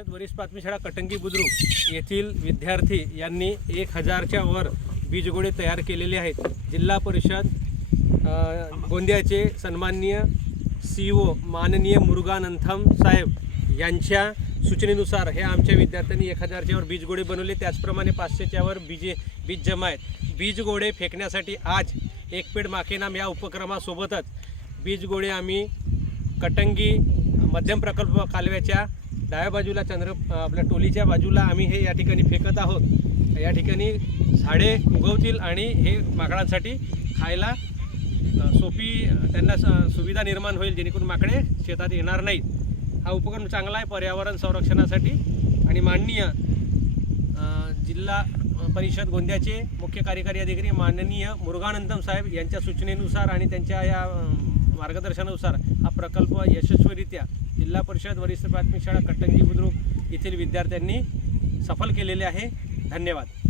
परिषद वरिष्ठ प्राथमिक शाळा कटंगी बुद्रुक येथील विद्यार्थी यांनी एक हजारच्या वर बीजगोळे तयार केलेले आहेत. जिल्हा परिषद गोंदियाचे सन्माननीय सी ओ माननीय मुरुगानंथम साहेब यांच्या सूचनेनुसार हे आमच्या विद्यार्थ्यांनी एक हजारच्या वर बीजगोळे बनवले. त्याचप्रमाणे पाचशेच्या वर बीजे बीज जमा आहेत. बीजगोळे फेकण्यासाठी आज एक पेड माकेनाम या उपक्रमासोबतच बीजगोळे आम्ही कटंगी मध्यम प्रकल्प कालव्याच्या डाव्या बाजूला चंद्र आपल्या टोलीच्या बाजूला आम्ही हे या ठिकाणी फेकत आहोत. या ठिकाणी झाडे उगवतील आणि हे माकडांसाठी खायला सोपी त्यांना स- सुविधा निर्माण होईल जेणेकरून माकडे शेतात येणार नाहीत. हा उपक्रम चांगला आहे पर्यावरण संरक्षणासाठी आणि माननीय जिल्हा परिषद गोंदियाचे मुख्य कार्यकारी अधिकारी माननीय मुरुगानंदम साहेब यांच्या सूचनेनुसार आणि त्यांच्या या मार्गदर्शनानुसार हा प्रकल्प यशस्वीरित्या जिल्हा परिषद वरिष्ठ प्राथमिक शाळा कटंगी बुद्रुक येथील विद्यार्थ्यांनी सफल केलेले आहे. धन्यवाद.